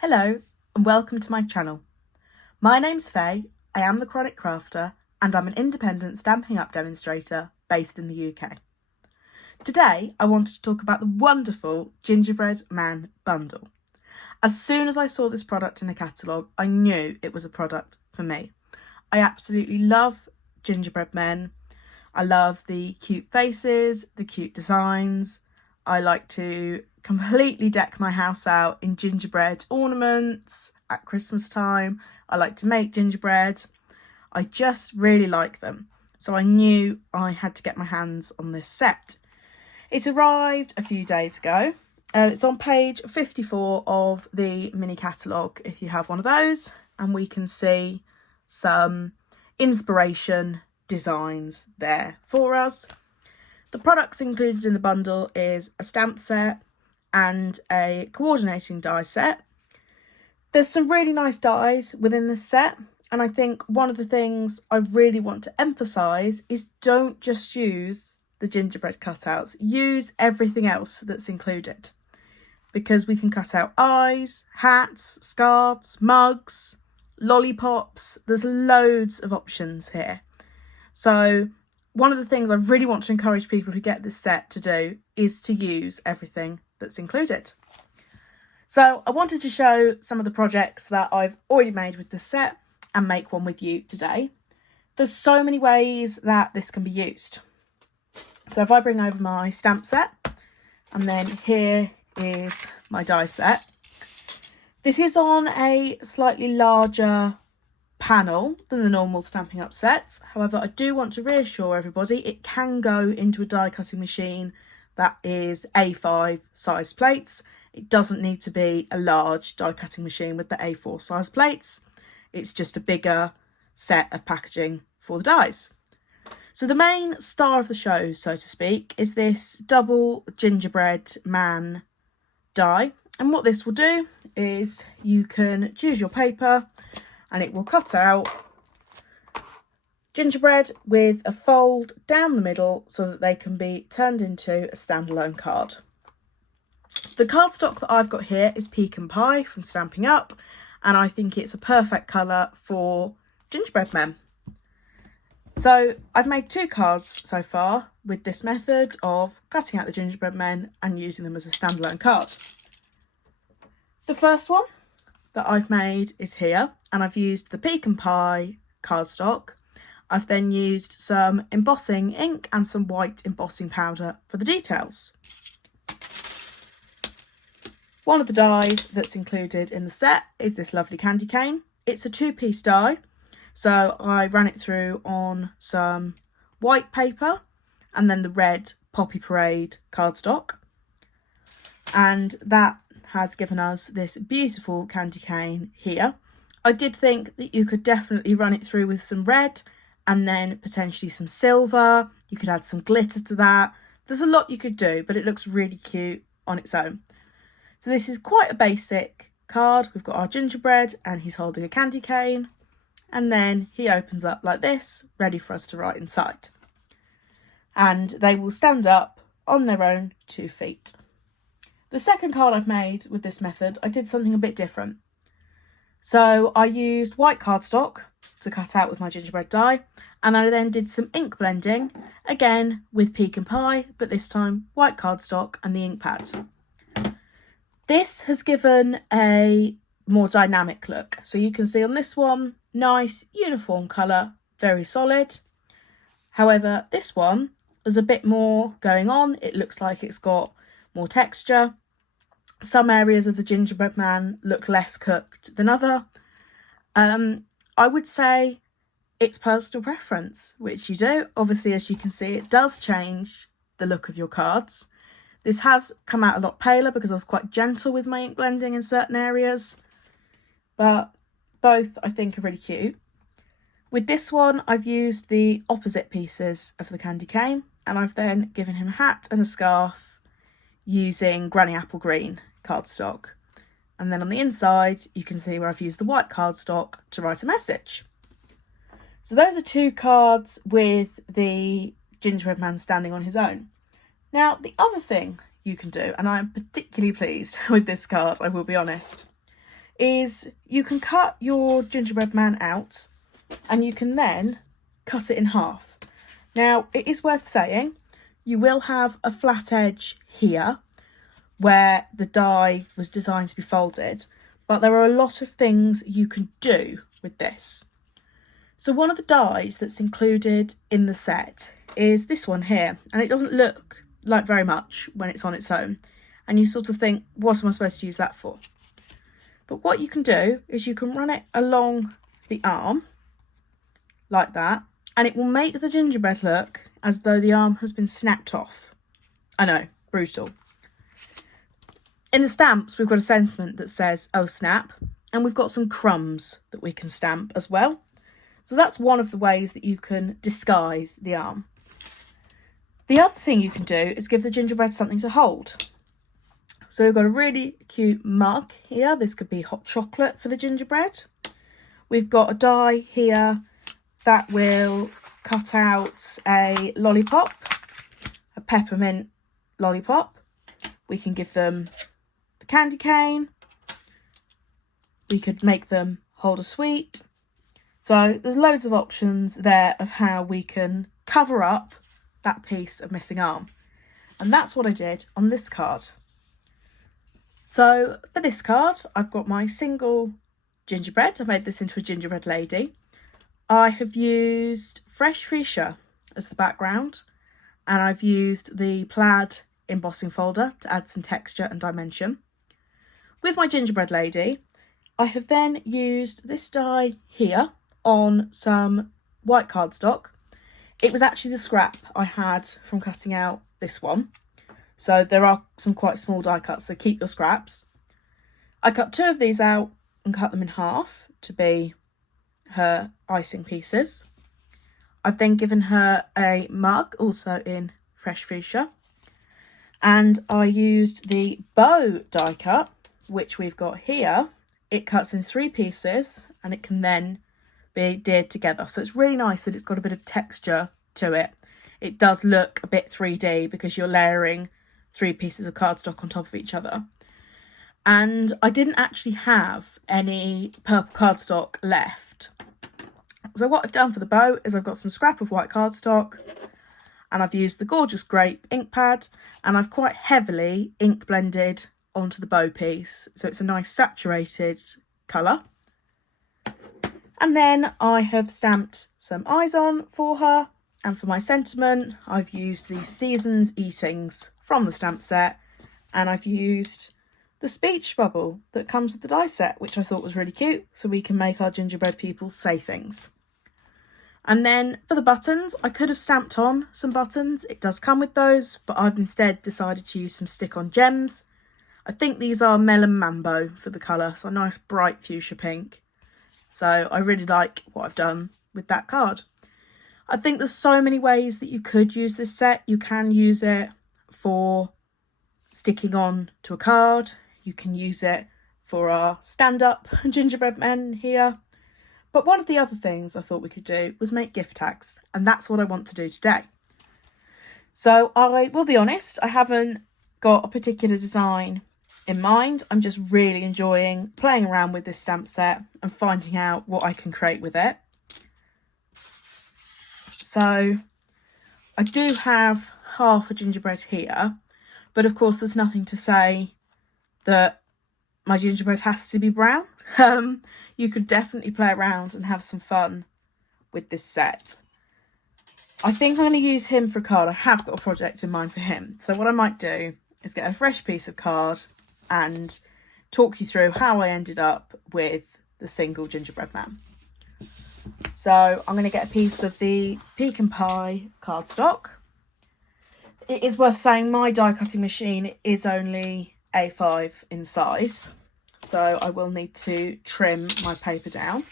Hello and welcome to my channel. My name's Faye, I am the Chronic Crafter and I'm an independent Stampin' Up demonstrator based in the UK. Today I wanted to talk about the wonderful Gingerbread Man Bundle. As soon as I saw this product in the catalogue, I knew it was a product for me. I absolutely love gingerbread men. I love the cute faces, the cute designs. I like to completely deck my house out in gingerbread ornaments at Christmas time. I like to make gingerbread. I just really like them. So I knew I had to get my hands on this set. It arrived a few days ago. It's on page 54 of the mini catalogue if you have one of those, and we can see some inspiration designs there for us. The products included in the bundle is a stamp set and a coordinating die set. There's some really nice dies within this set, and I think one of the things I really want to emphasise is don't just use the gingerbread cutouts, use everything else that's included, because we can cut out eyes, hats, scarves, mugs, lollipops. There's loads of options here. So one of the things I really want to encourage people who get this set to do is to use everything that's included. So I wanted to show some of the projects that I've already made with this set and make one with you today. There's so many ways that this can be used. So if I bring over my stamp set, and then here is my die set. This is on a slightly larger panel than the normal Stampin' Up sets. However, I do want to reassure everybody it can go into a die cutting machine that is A5 size plates. It doesn't need to be a large die cutting machine with the A4 size plates. It's just a bigger set of packaging for the dies. So the main star of the show, so to speak, is this double gingerbread man die. And what this will do is you can choose your paper and it will cut out gingerbread with a fold down the middle so that they can be turned into a standalone card. The cardstock that I've got here is Pecan Pie from Stampin' Up, and I think it's a perfect colour for gingerbread men. So I've made 2 cards so far with this method of cutting out the gingerbread men and using them as a standalone card. The first one that I've made is here, and I've used the Pecan Pie cardstock. I've then used some embossing ink and some white embossing powder for the details. One of the dies that's included in the set is this lovely candy cane. It's a 2-piece die. So I ran it through on some white paper and then the red Poppy Parade cardstock. And that has given us this beautiful candy cane here. I did think that you could definitely run it through with some red and then potentially some silver. You could add some glitter to that. There's a lot you could do, but it looks really cute on its own. So this is quite a basic card. We've got our gingerbread and he's holding a candy cane. And then he opens up like this, ready for us to write inside. And they will stand up on their own 2 feet. The second card I've made with this method, I did something a bit different. So I used white cardstock to cut out with my gingerbread die, and I then did some ink blending, again with Pecan Pie, but this time white cardstock and the ink pad. This has given a more dynamic look. So you can see on this one, nice uniform colour, very solid. However, this one, there's a bit more going on. It looks like it's got more texture. Some areas of the gingerbread man look less cooked than other. I would say it's personal preference, which you do. Obviously, as you can see, it does change the look of your cards. This has come out a lot paler because I was quite gentle with my ink blending in certain areas, but both I think are really cute. With this one, I've used the opposite pieces of the candy cane, and I've then given him a hat and a scarf using Granny Apple Green cardstock. And then on the inside, you can see where I've used the white cardstock to write a message. So those are 2 cards with the gingerbread man standing on his own. Now, the other thing you can do, and I am particularly pleased with this card, I will be honest, is you can cut your gingerbread man out and you can then cut it in half. Now, it is worth saying you will have a flat edge here where the die was designed to be folded, but there are a lot of things you can do with this. So one of the dies that's included in the set is this one here, and it doesn't look like very much when it's on its own, and you sort of think, what am I supposed to use that for? But what you can do is you can run it along the arm like that, and it will make the gingerbread look as though the arm has been snapped off. I know, brutal. In the stamps, we've got a sentiment that says, oh snap, and we've got some crumbs that we can stamp as well. So that's one of the ways that you can disguise the arm. The other thing you can do is give the gingerbread something to hold. So we've got a really cute mug here. This could be hot chocolate for the gingerbread. We've got a die here that will cut out a lollipop, a peppermint lollipop. We can give them the candy cane. We could make them hold a sweet. So there's loads of options there of how we can cover up that piece of missing arm. And that's what I did on this card. So for this card, I've got my single gingerbread. I've made this into a gingerbread lady. I have used fresh fuchsia as the background, and I've used the plaid embossing folder to add some texture and dimension. With my gingerbread lady, I have then used this die here on some white cardstock. It was actually the scrap I had from cutting out this one. So there are some quite small die cuts, so keep your scraps. I cut 2 of these out and cut them in half to be her icing pieces. I've then given her a mug, also in fresh fuchsia. And I used the bow die cut, which we've got here. It cuts in 3 pieces and it can then be adhered together. So it's really nice that it's got a bit of texture to it. It does look a bit 3D because you're layering 3 pieces of cardstock on top of each other. And I didn't actually have any purple cardstock left. So what I've done for the bow is I've got some scrap of white cardstock and I've used the gorgeous Grape ink pad, and I've quite heavily ink blended onto the bow piece. So it's a nice saturated colour. And then I have stamped some eyes on for her. And for my sentiment, I've used the Seasons Eatings from the stamp set. And I've used the speech bubble that comes with the die set, which I thought was really cute. So we can make our gingerbread people say things. And then for the buttons, I could have stamped on some buttons. It does come with those, but I've instead decided to use some stick-on gems. I think these are Melon Mambo for the colour, so a nice bright fuchsia pink. So I really like what I've done with that card. I think there's so many ways that you could use this set. You can use it for sticking on to a card. You can use it for our stand-up gingerbread men here. But one of the other things I thought we could do was make gift tags, and that's what I want to do today. So I will be honest, I haven't got a particular design in mind. I'm just really enjoying playing around with this stamp set and finding out what I can create with it. So I do have half a gingerbread here, but of course there's nothing to say that my gingerbread has to be brown. You could definitely play around and have some fun with this set. I think I'm going to use him for a card. I have got a project in mind for him. So what I might do is get a fresh piece of card and talk you through how I ended up with the single gingerbread man. So I'm going to get a piece of the Pecan Pie cardstock. It is worth saying my die cutting machine is only A5 in size, so I will need to trim my paper down.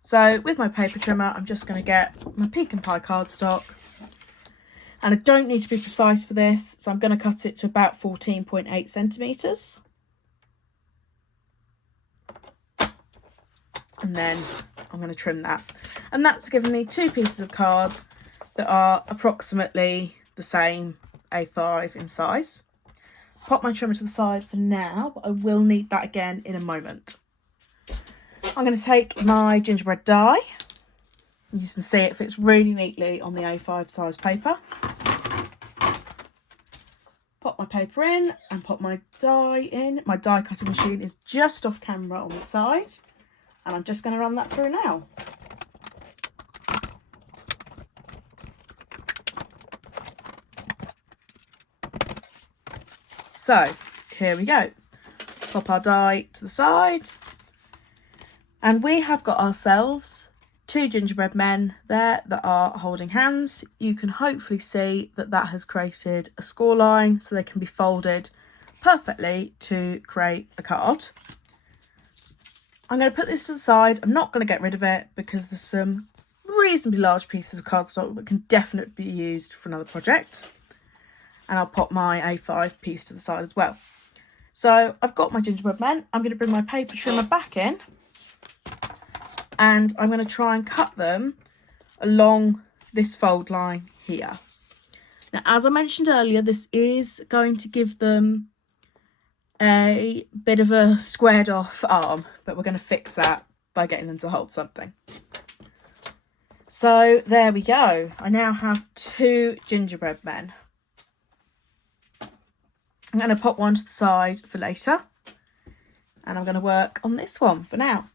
So with my paper trimmer, I'm just going to get my Pecan Pie cardstock, and I don't need to be precise for this, so I'm going to cut it to about 14.8 centimetres. And then I'm going to trim that. And that's given me 2 pieces of card that are approximately the same A5 in size. pop my trimmer to the side for now, but I will need that again in a moment. I'm going to take my gingerbread die. You can see it fits really neatly on the A5 size paper. Pop my paper in and pop my die in. My die cutting machine is just off camera on the side, and I'm just going to run that through now. So here we go. Pop our die to the side, and we have got ourselves 2 gingerbread men there that are holding hands. You can hopefully see that that has created a score line so they can be folded perfectly to create a card. I'm going to put this to the side. I'm not going to get rid of it because there's some reasonably large pieces of cardstock that can definitely be used for another project. And I'll pop my A5 piece to the side as well. So I've got my gingerbread men. I'm going to bring my paper trimmer back in, and I'm going to try and cut them along this fold line here. Now, as I mentioned earlier, this is going to give them a bit of a squared off arm, but we're going to fix that by getting them to hold something. So there we go. I now have 2 gingerbread men. I'm going to pop one to the side for later, and I'm going to work on this one for now.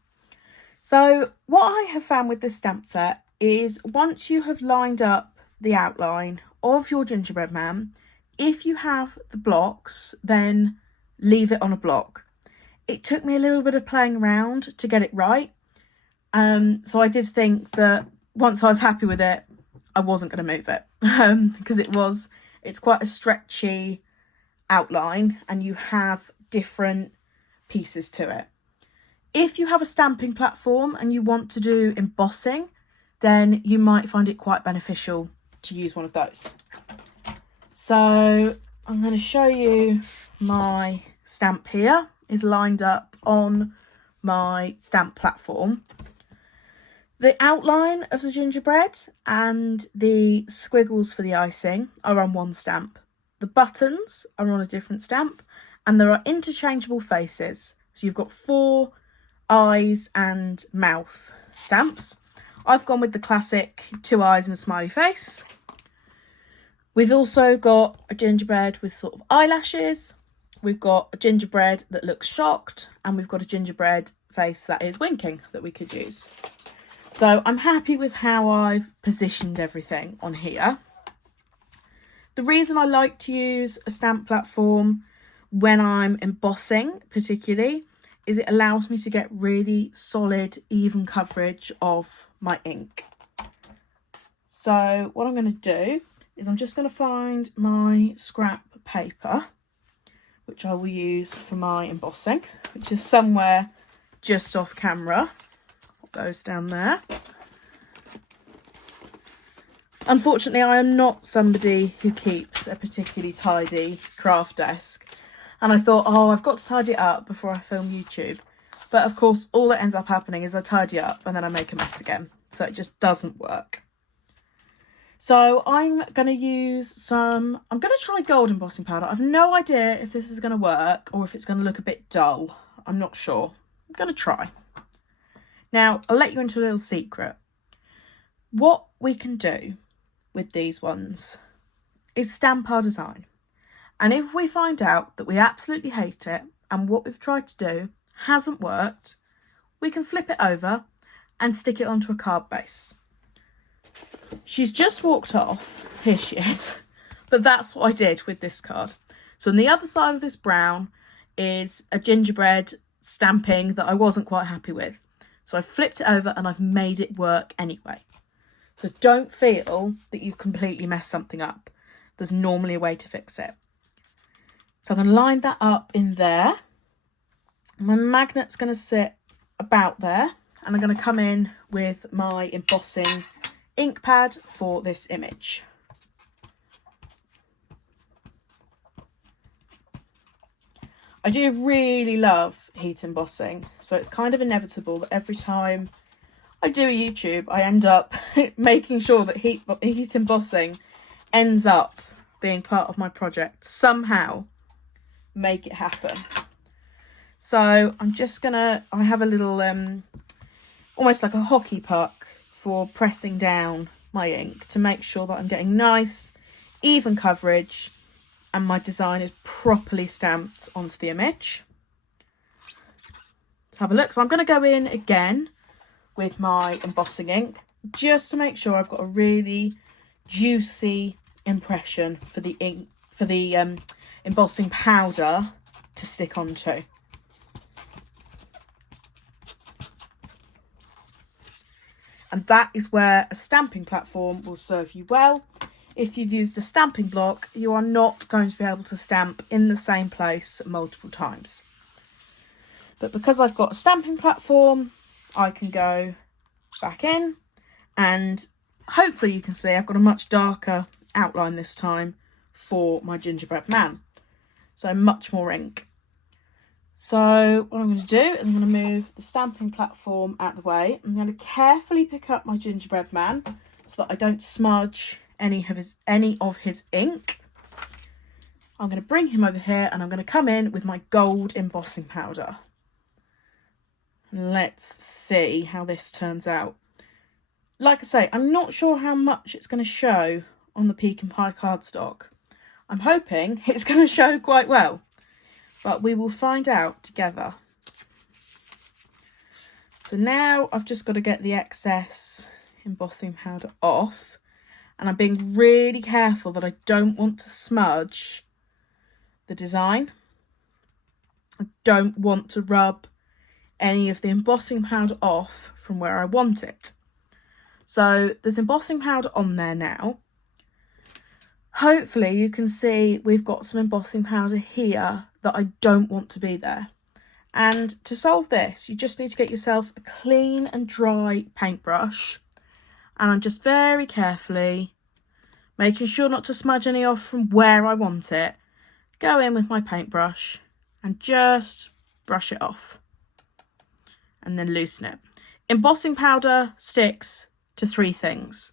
So what I have found with this stamp set is once you have lined up the outline of your gingerbread man, if you have the blocks, then leave it on a block. It took me a little bit of playing around to get it right. So I did think that once I was happy with it, I wasn't going to move it because it's quite a stretchy outline and you have different pieces to it. If you have a stamping platform and you want to do embossing, then you might find it quite beneficial to use one of those. So I'm going to show you my stamp here is lined up on my stamp platform. The outline of the gingerbread and the squiggles for the icing are on one stamp. The buttons are on a different stamp, and there are interchangeable faces. So you've got 4 eyes and mouth stamps. I've gone with the classic 2 eyes and a smiley face. We've also got a gingerbread with sort of eyelashes. We've got a gingerbread that looks shocked, and we've got a gingerbread face that is winking that we could use. So I'm happy with how I've positioned everything on here. The reason I like to use a stamp platform when I'm embossing particularly is it allows me to get really solid, even coverage of my ink. So what I'm going to do is I'm just going to find my scrap paper, which I will use for my embossing, which is somewhere just off camera. What goes down there. Unfortunately, I am not somebody who keeps a particularly tidy craft desk. And I thought, oh, I've got to tidy it up before I film YouTube. But of course, all that ends up happening is I tidy up and then I make a mess again. So it just doesn't work. So I'm going to use I'm going to try gold embossing powder. I've no idea if this is going to work or if it's going to look a bit dull. I'm not sure. I'm going to try. Now, I'll let you into a little secret. What we can do with these ones is stamp our design. And if we find out that we absolutely hate it and what we've tried to do hasn't worked, we can flip it over and stick it onto a card base. She's just walked off. Here she is. But that's what I did with this card. So on the other side of this brown is a gingerbread stamping that I wasn't quite happy with. So I flipped it over and I've made it work anyway. So don't feel that you've completely messed something up. There's normally a way to fix it. So I'm going to line that up in there. My magnet's going to sit about there. And I'm going to come in with my embossing ink pad for this image. I do really love heat embossing. So it's kind of inevitable that every time I do a YouTube, I end up making sure that heat embossing ends up being part of my project somehow. make it happen. So I'm just gonna, I have a little, almost like a hockey puck for pressing down my ink to make sure that I'm getting nice, even coverage and my design is properly stamped onto the image. Let's have a look. So I'm gonna go in again with my embossing ink just to make sure I've got a really juicy impression for the ink, for the embossing powder to stick onto. And that is where a stamping platform will serve you well. If you've used a stamping block, you are not going to be able to stamp in the same place multiple times. But because I've got a stamping platform, I can go back in and hopefully you can see I've got a much darker outline this time for my gingerbread man. So much more ink. So what I'm going to do is I'm going to move the stamping platform out of the way. I'm going to carefully pick up my gingerbread man so that I don't smudge any of his ink. I'm going to bring him over here and I'm going to come in with my gold embossing powder. Let's see how this turns out. Like I say, I'm not sure how much it's going to show on the Pecan Pie cardstock. I'm hoping it's going to show quite well, but we will find out together. So now I've just got to get the excess embossing powder off, and I'm being really careful that I don't want to smudge the design. I don't want to rub any of the embossing powder off from where I want it. So there's embossing powder on there now. Hopefully you can see we've got some embossing powder here that I don't want to be there. And to solve this, you just need to get yourself a clean and dry paintbrush. And I'm just very carefully making sure not to smudge any off from where I want it. Go in with my paintbrush and just brush it off. And then loosen it. Embossing powder sticks to 3 things.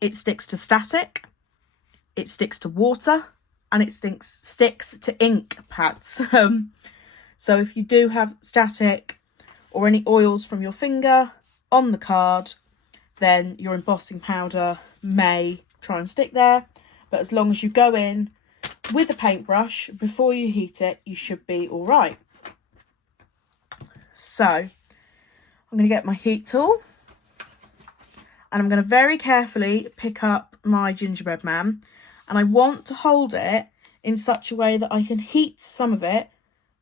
It sticks to static, it sticks to water, and it sticks to ink pads. So if you do have static or any oils from your finger on the card, then your embossing powder may try and stick there. But as long as you go in with a paintbrush before you heat it, you should be all right. So I'm going to get my heat tool and I'm going to very carefully pick up my gingerbread man, and I want to hold it in such a way that I can heat some of it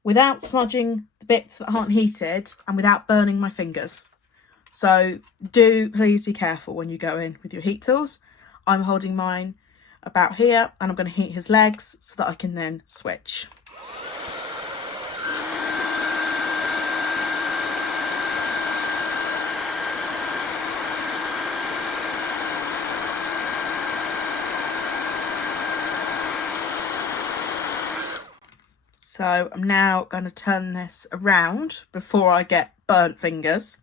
without smudging the bits that aren't heated and without burning my fingers. So do please be careful when you go in with your heat tools. I'm holding mine about here and I'm going to heat his legs so that I can then switch. So I'm now going to turn this around before I get burnt fingers.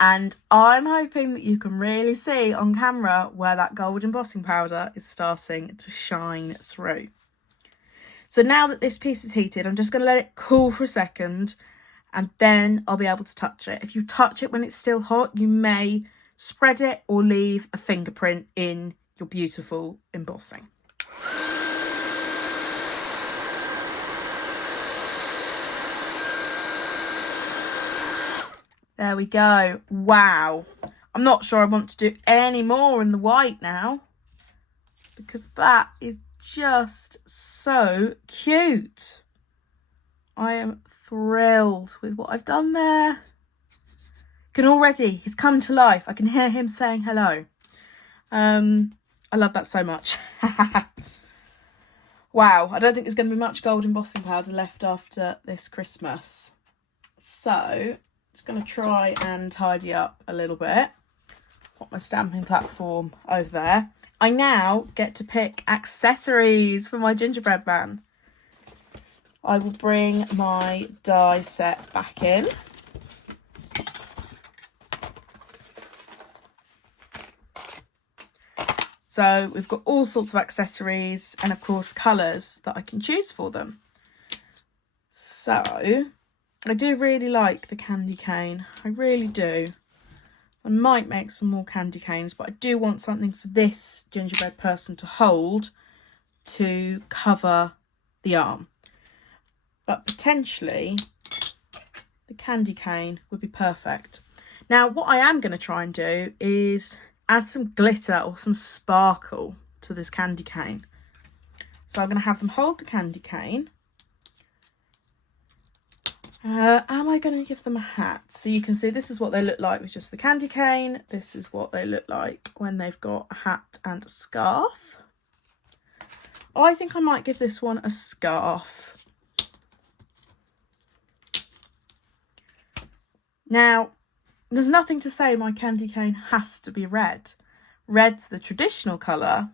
And I'm hoping that you can really see on camera where that gold embossing powder is starting to shine through. So now that this piece is heated, I'm just going to let it cool for a second and then I'll be able to touch it. If you touch it when it's still hot, you may spread it or leave a fingerprint in your beautiful embossing. There we go. Wow. I'm not sure I want to do any more in the white now, because that is just so cute. I am thrilled with what I've done there. He's come to life. I can hear him saying hello. I love that so much. Wow. I don't think there's going to be much gold embossing powder left after this Christmas. So just going to try and tidy up a little bit. Put my stamping platform over there. I now get to pick accessories for my gingerbread man. I will bring my die set back in. So we've got all sorts of accessories and of course colours that I can choose for them. So I do really like the candy cane. I really do. I might make some more candy canes, but I do want something for this gingerbread person to hold to cover the arm. But potentially the candy cane would be perfect. Now, what I am going to try and do is add some glitter or some sparkle to this candy cane. So I'm going to have them hold the candy cane. Am I going to give them a hat? So you can see this is what they look like with just the candy cane. This is what they look like when they've got a hat and a scarf. I think I might give this one a scarf. Now, there's nothing to say my candy cane has to be red. Red's the traditional colour,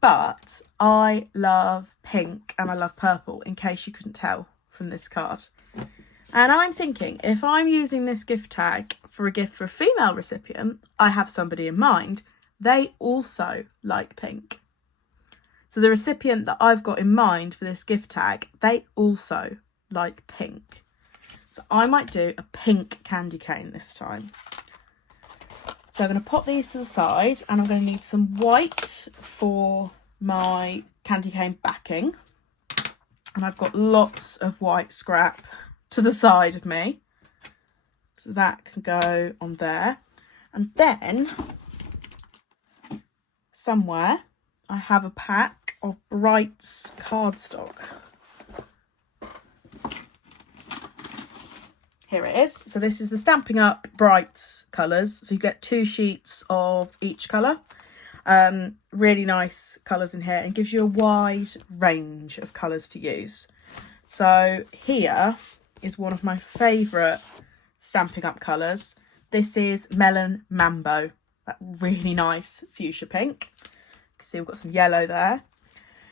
but I love pink and I love purple, in case you couldn't tell from this card. And I'm thinking, if I'm using this gift tag for a gift for a female recipient, I have somebody in mind. They also like pink. So the recipient that I've got in mind for this gift tag, they also like pink. So I might do a pink candy cane this time. So I'm going to pop these to the side, and I'm going to need some white for my candy cane backing. And I've got lots of white scrap to the side of me. So that can go on there. And then somewhere I have a pack of Brights cardstock. Here it is. So this is the Stampin Up Brights colours. So you get 2 sheets of each colour. Really nice colours in here, and gives you a wide range of colours to use. So here is one of my favourite Stampin' Up colours. This is Melon Mambo, that really nice fuchsia pink. You can see we've got some yellow there.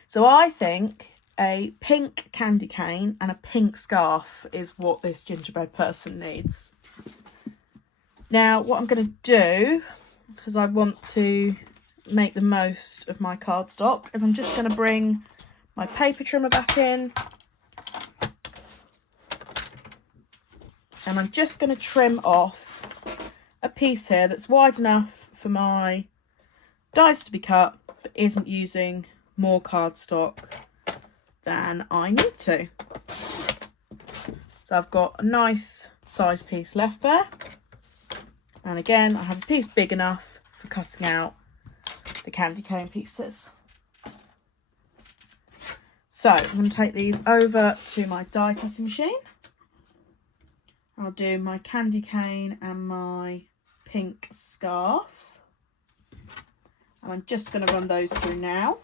So I think a pink candy cane and a pink scarf is what this gingerbread person needs. Now what I'm going to do, because I want to make the most of my cardstock, is I'm just going to bring my paper trimmer back in, and I'm just going to trim off a piece here that's wide enough for my dies to be cut, but isn't using more cardstock than I need to. So I've got a nice size piece left there, and again I have a piece big enough for cutting out the candy cane pieces. So I'm going to take these over to my die cutting machine. I'll do my candy cane and my pink scarf, and I'm just going to run those through now.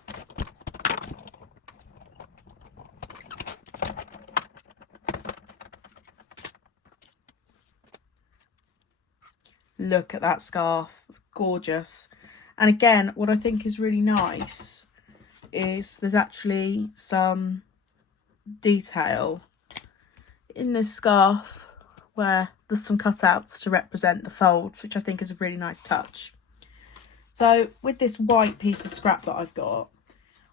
Look at that scarf, it's gorgeous. And again, what I think is really nice is there's actually some detail in this scarf where there's some cutouts to represent the folds, which I think is a really nice touch. So with this white piece of scrap that I've got,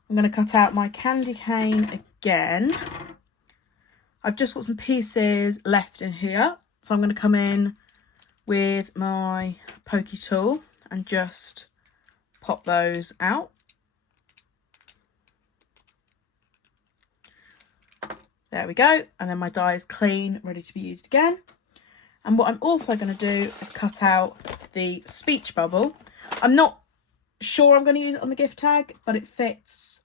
I'm going to cut out my candy cane again. I've just got some pieces left in here, so I'm going to come in with my pokey tool and just pop those out. There we go, and then my die is clean, ready to be used again. And what I'm also going to do is cut out the speech bubble. I'm not sure I'm going to use it on the gift tag, but it fits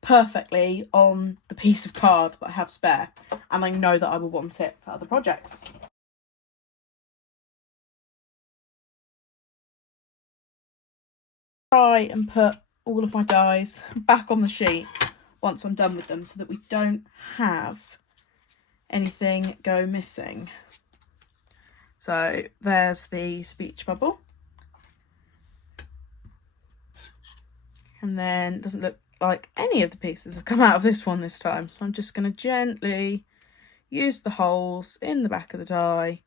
perfectly on the piece of card that I have spare, and I know that I will want it for other projects. Try and put all of my dies back on the sheet once I'm done with them, so that we don't have anything go missing. So there's the speech bubble, and then it doesn't look like any of the pieces have come out of this one this time, so I'm just going to gently use the holes in the back of the die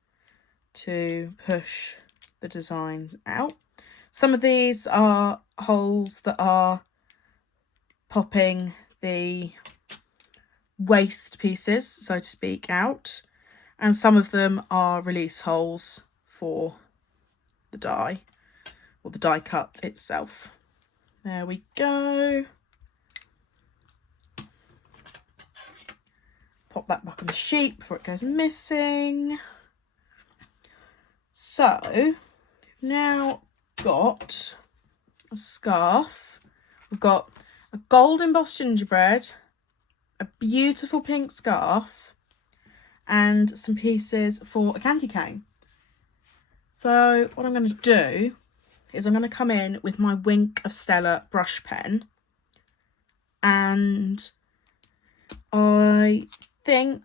to push the designs out. Some of these are holes that are popping the waste pieces, so to speak, out, and some of them are release holes for the die, or the die cut itself. There we go. Pop that back on the sheet before it goes missing. So we've now got a scarf. We've got a gold embossed gingerbread, a beautiful pink scarf, and some pieces for a candy cane. So what I'm going to do is I'm going to come in with my Wink of Stella brush pen, and I think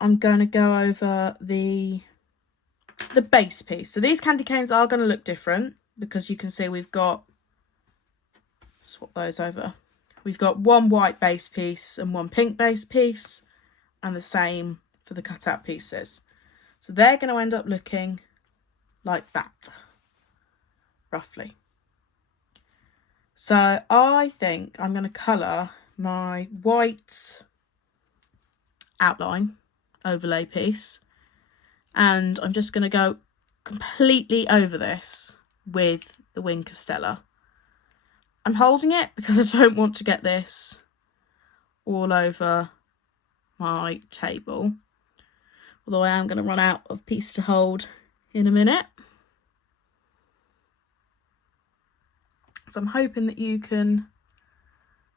I'm going to go over the base piece. So these candy canes are going to look different because you can see we've got, swap those over, we've got one white base piece and one pink base piece, and the same for the cut out pieces. So they're going to end up looking like that, roughly. So I think I'm going to colour my white outline overlay piece, and I'm just going to go completely over this with the Wink of Stella. I'm holding it because I don't want to get this all over my table, although I am going to run out of piece to hold in a minute. So I'm hoping that you can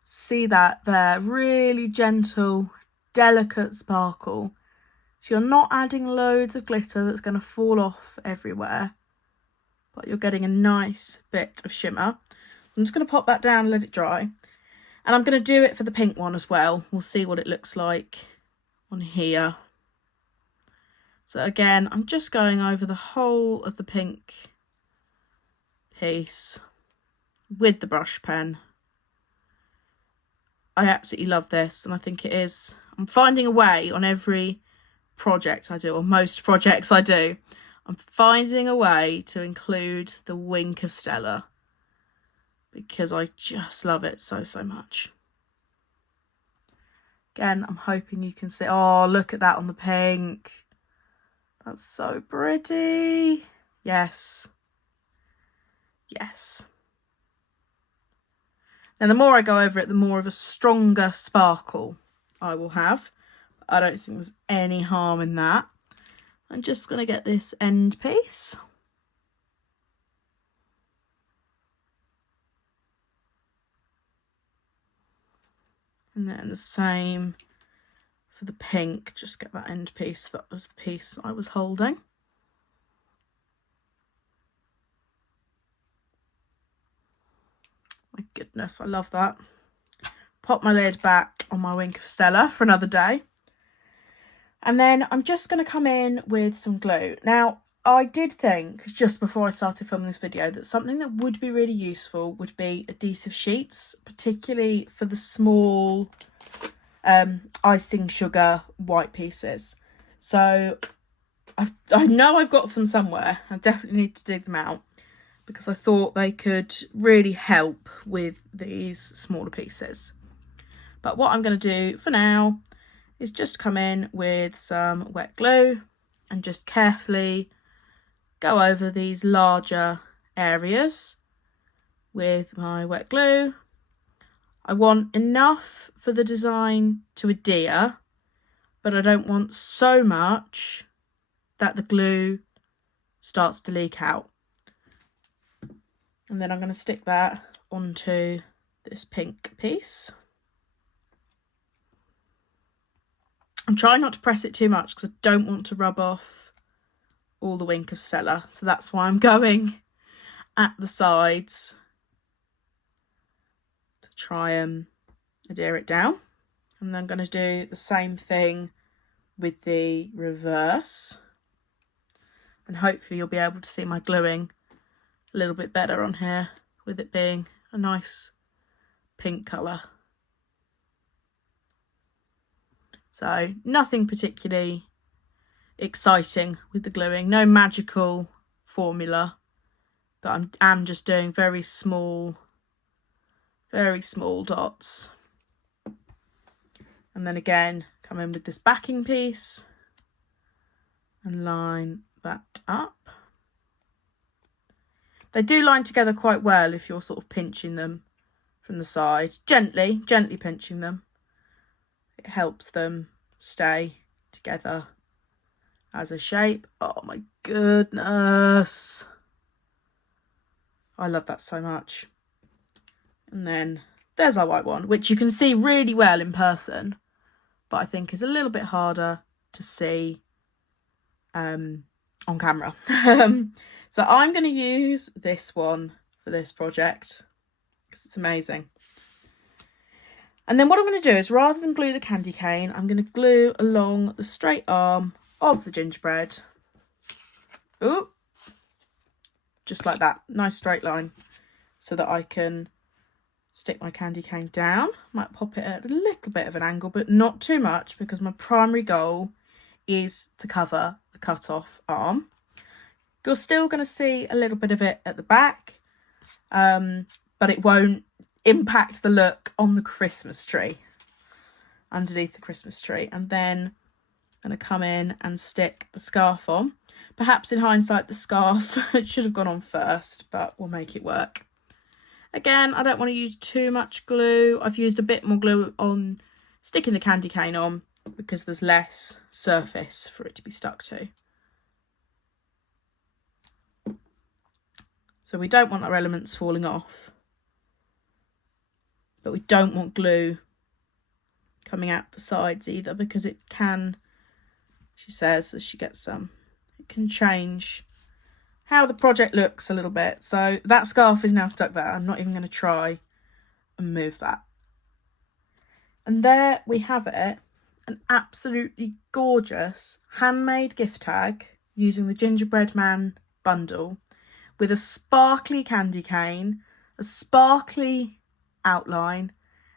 see that there, really gentle, delicate sparkle. So you're not adding loads of glitter that's going to fall off everywhere, but you're getting a nice bit of shimmer. I'm just going to pop that down and let it dry. And I'm going to do it for the pink one as well. We'll see what it looks like on here. So again, I'm just going over the whole of the pink piece with the brush pen. I absolutely love this, and I think it is, I'm finding a way on every project I do, or most projects I do, I'm finding a way to include the Wink of Stella because I just love it so much. Again, I'm hoping you can see, oh, look at that on the pink. That's so pretty. Yes. Yes. And the more I go over it, the more of a stronger sparkle I will have. I don't think there's any harm in that. I'm just going to get this end piece. And then the same for the pink, just get that end piece. That was the piece I was holding. My goodness, I love that. Pop my lid back on my Wink of Stella for another day. And then I'm just going to come in with some glue. Now, I did think just before I started filming this video that something that would be really useful would be adhesive sheets, particularly for the small icing sugar white pieces. So I know I've got some somewhere. I definitely need to dig them out because I thought they could really help with these smaller pieces. But what I'm going to do for now is just come in with some wet glue and just carefully go over these larger areas with my wet glue. I want enough for the design to adhere, but I don't want so much that the glue starts to leak out. And then I'm going to stick that onto this pink piece. I'm trying not to press it too much because I don't want to rub off all the Wink of Stella. So that's why I'm going at the sides to try and adhere it down. And then I'm going to do the same thing with the reverse. And hopefully you'll be able to see my gluing a little bit better on here with it being a nice pink colour. So nothing particularly exciting with the gluing, no magical formula, but I'm just doing very small dots. And then again, come in with this backing piece and line that up. They do line together quite well if you're sort of pinching them from the side. Gently pinching them. It helps them stay together as a shape. Oh my goodness. I love that so much. And then there's our white one, which you can see really well in person, but I think is a little bit harder to see on camera. So I'm going to use this one for this project because it's amazing. And then what I'm going to do is, rather than glue the candy cane, I'm going to glue along the straight arm of the gingerbread. Ooh, just like that, nice straight line, so that I can stick my candy cane down. Might pop it at a little bit of an angle, but not too much, because my primary goal is to cover the cut off arm. You're still going to see a little bit of it at the back, but it won't impact the look on the Christmas tree, underneath the Christmas tree. And then I'm going to come in and stick the scarf on. Perhaps in hindsight the scarf should have gone on first, but we'll make it work. Again, I don't want to use too much glue. I've used a bit more glue on sticking the candy cane on because there's less surface for it to be stuck to. So we don't want our elements falling off, but we don't want glue coming out the sides either, because it can, she says as she gets some, it can change how the project looks a little bit. So that scarf is now stuck there. I'm not even going to try and move that. And there we have it, an absolutely gorgeous handmade gift tag using the Gingerbread Man Bundle, with a sparkly candy cane, a sparkly outline,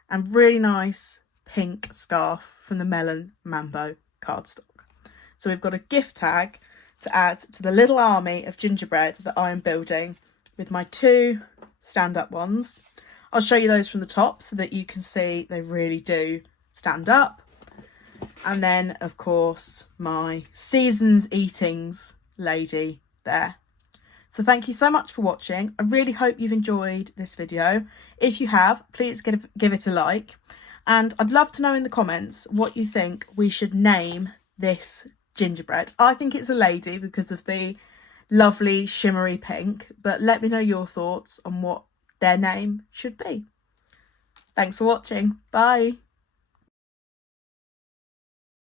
and really nice pink scarf from the Melon Mambo cardstock. So we've got a gift tag to add to the little army of gingerbread that I'm building with my two stand-up ones. I'll show you those from the top so that you can see they really do stand up. And then, of course, my season's eatings lady there. So thank you so much for watching. I really hope you've enjoyed this video. If you have, please give it a like. And I'd love to know in the comments what you think we should name this gingerbread. I think it's a lady because of the lovely shimmery pink, but let me know your thoughts on what their name should be. Thanks for watching. Bye.